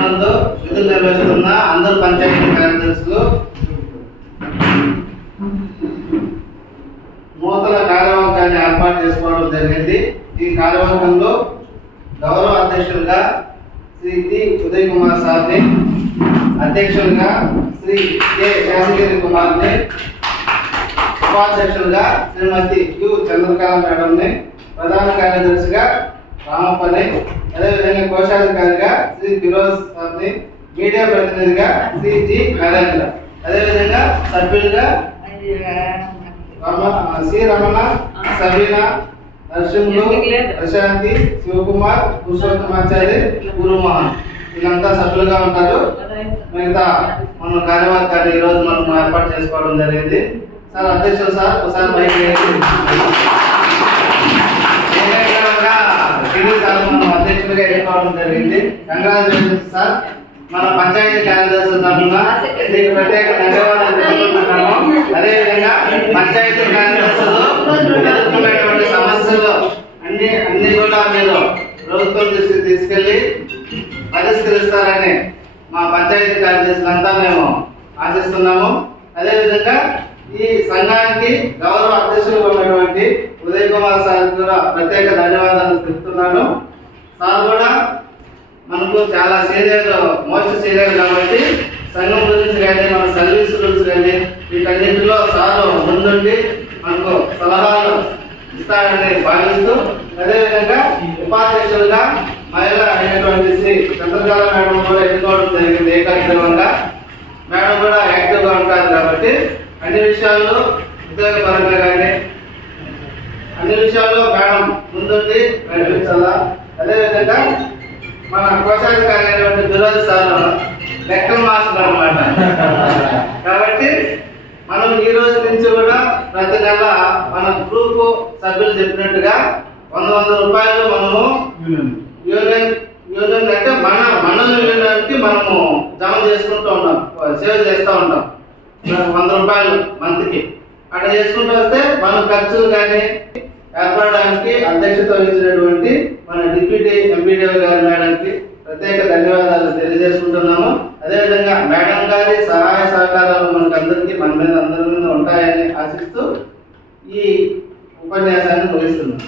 నందు విధులు నిర్వహిస్తున్న అందరు పంచాయతీ కార్యదర్శులు నూతన కార్యవర్గాన్ని ఏర్పాటు చేసుకోవడం జరిగింది. ఈ కార్యవర్గంలో గౌరవ అధ్యక్షులుగా శ్రీ టి ఉదయ్ కుమార్ సార్ని, అధ్యక్షులుగా శ్రీ కె శేషగిరి కుమార్ని, ఉపాధ్యక్షులుగా శ్రీమతి యు చంద్రకళ మేడంని, ప్రధాన కార్యదర్శిగా రామప్పని, అదేవిధంగా కోశాధికారిగా శ్రీ ఫిరోజ్ సార్ని, మీడియా ప్రతినిధిగా శ్రీ జి నరేంద్ర, అదేవిధంగా సభ్యులుగా సి రమణ, సబీనా, నరసింహులు, ప్రశాంతి, శివకుమార్, పురుషోత్తమాచారి, గురుమోహన్ వీళ్ళంతా సభ్యులుగా ఉంటారు. మిగతా మన కార్యవర్గాన్ని ఈ రోజు మనం ఏర్పాటు చేసుకోవడం జరిగింది. సార్ అధ్యక్షులు సార్ ఒకసారి బయట మనం అధ్యక్షులుగా ఎన్నుకోవడం జరిగింది. Congratulations sir. మన పంచాయతీ కార్యదర్శుల తరఫున మీకు ప్రత్యేక ధన్యవాదాలు తెలుపుతున్నాము. అదేవిధంగా పంచాయతీ కార్యదర్శులు ఎదుర్కొన్నటువంటి సమస్యలు అన్ని కూడా మీరు ప్రభుత్వం దృష్టికి తీసుకెళ్లి పరిష్కరిస్తారని మా పంచాయతీ కార్యదర్శులంతా మేము ఆశిస్తున్నాము. అదేవిధంగా ఈ సంఘానికి గౌరవ అధ్యక్షులుగా ఉన్నటువంటి ఉదయ్ కుమార్ సార్ కూడా ప్రత్యేక ధన్యవాదాలు తెలుపుతున్నాను. సార్ కూడా మనకు చాలా మోస్ట్ సీనియర్ కాబట్టి సంఘం గురించి కానీ మన సర్వీస్ రూల్స్ కానీ వీటన్నింటిలో సార్ ముందుండి మనకు సలహాలు ఇస్తారని భావిస్తూ, అదేవిధంగా ఉపాధ్యక్షులుగా మహిళ అయినటువంటి శ్రీ చంద్రకళ మేడం కూడా ఎన్నుకోవడం జరిగింది. ఏకగ్రీవంగా మేడం కూడా యాక్టివ్గా ఉంటారు కాబట్టి అన్ని విషయాల్లో ఉద్యోగపరంగా కానీ అన్ని విషయాల్లో మేడం ముందుండి నడిపించాలా. అదేవిధంగా మన కోశాధికారి అయినటువంటి ఫిరోజ్ సార్ లెక్కల మాస్టర్ అన్నమాట. కాబట్టి మనం ఈ రోజు నుంచి కూడా ప్రతి నెల మన గ్రూప్ సభ్యులు చెప్పినట్టుగా 100 రూపాయలు మనము యూనియన్ అంటే మన యూనియన్కి మనము జమ చేసుకుంటూ ఉంటాం, సేవ్ చేస్తూ ఉంటాం. 100 రూపాయలు మంత్కి అట్లా చేసుకుంటూ వస్తే మన ఖర్చులు కానీ ఏర్పడడానికి అధ్యక్షత వహించినటువంటి మన డిప్యూటీ ఎంపీడీఓ గారి మేడంకి ప్రత్యేక ధన్యవాదాలు తెలియజేసుకుంటున్నాము. అదేవిధంగా మేడం గారి సహాయ సహకారాలు మనకు అందరికీ మన మీద అందరి మీద ఉంటాయని ఆశిస్తూ ఈ ఉపన్యాసాన్ని ముగిస్తున్నాం.